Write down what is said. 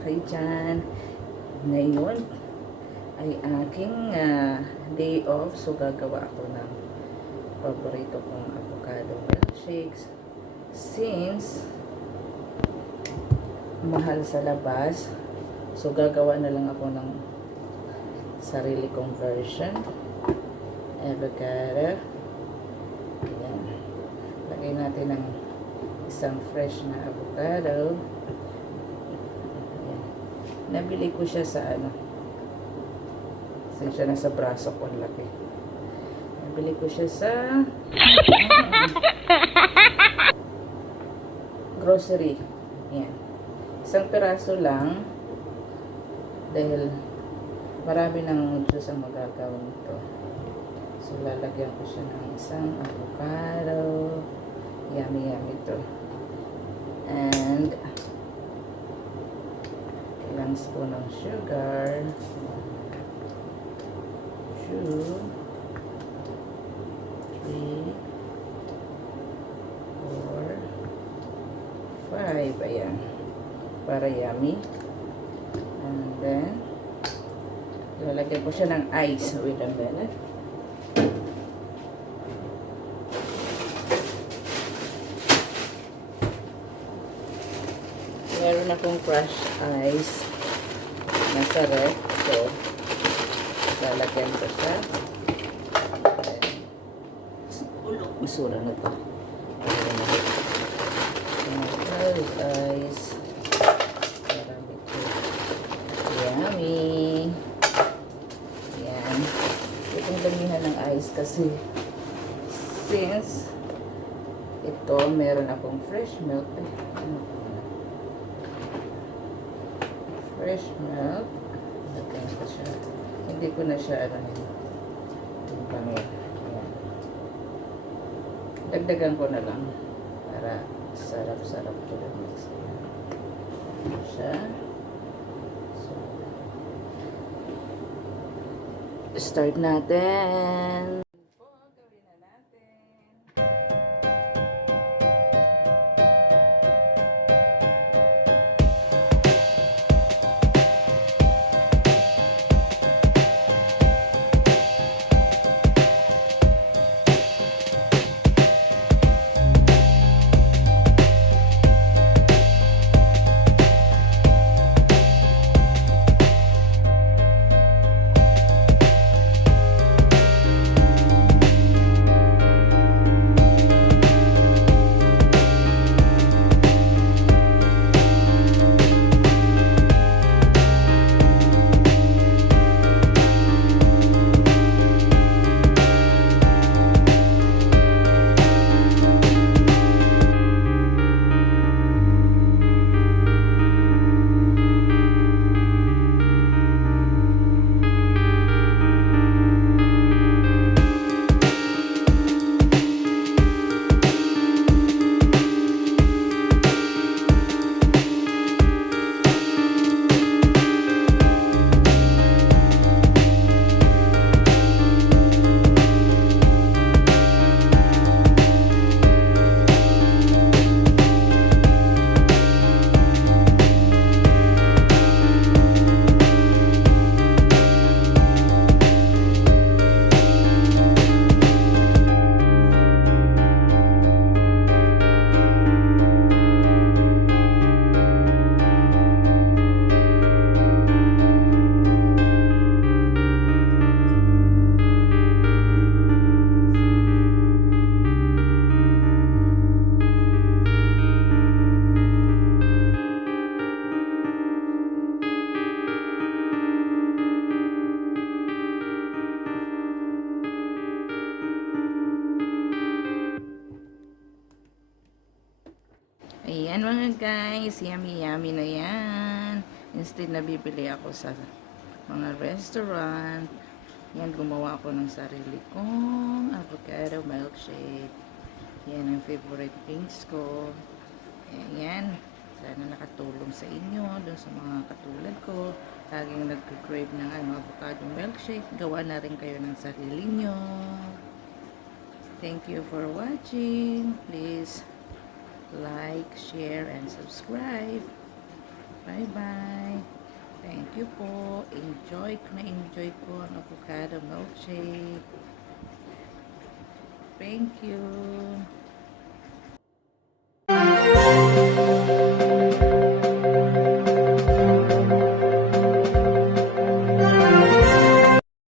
kayo dyan. Ngayon ay aking day off. So, gagawa ako ng paborito kong avocado milkshakes. Since mahal sa labas, so gagawa na lang ako ng sarili kong version. Avocado. Ayan. Lagay natin ng isang fresh na avocado. Ayan. Nabili ko siya sa kasi siya nasa braso ko, ang laki. Nabili ko siya sa grocery. Ayan. Isang piraso lang dahil marami ng juice ang magagawa nito. So, lalagyan ko siya ng isang avocado. Yummy, yummy ito. And ilang spoon ng sugar. 2, 3, 4, 5. Ayan. Para yummy. And then, lalagyan ko siya ng ice. Wait a minute. Meron akong crushed ice nasa ref. So, lalagyan ko siya. Ulok. Basura na ito. Crushed ice. Marami ito. Yummy. Ayan. Itong damihan ng ice kasi since ito, meron akong fresh milk. Fresh milk. Lagyan ko siya. Hindi ko na siya yung pangit. Dagdagan ko na lang para sarap-sarap ko lang mix. Ayan siya. So, start natin. Ayan mga guys, yummy yummy na yan. Instead na bibili ako sa mga restaurant, yan, gumawa ako ng sarili kong avocado milkshake. Yan ang favorite drinks ko. Ayan, sana nakatulong sa inyo, doon sa mga katulad ko, laging nagka-crave ng avocado milkshake. Gawa na rin kayo ng sarili nyo. Thank you for watching. Please like, share, and subscribe. Bye-bye. Thank you po. Enjoy ko ang avocado milkshake. Thank you.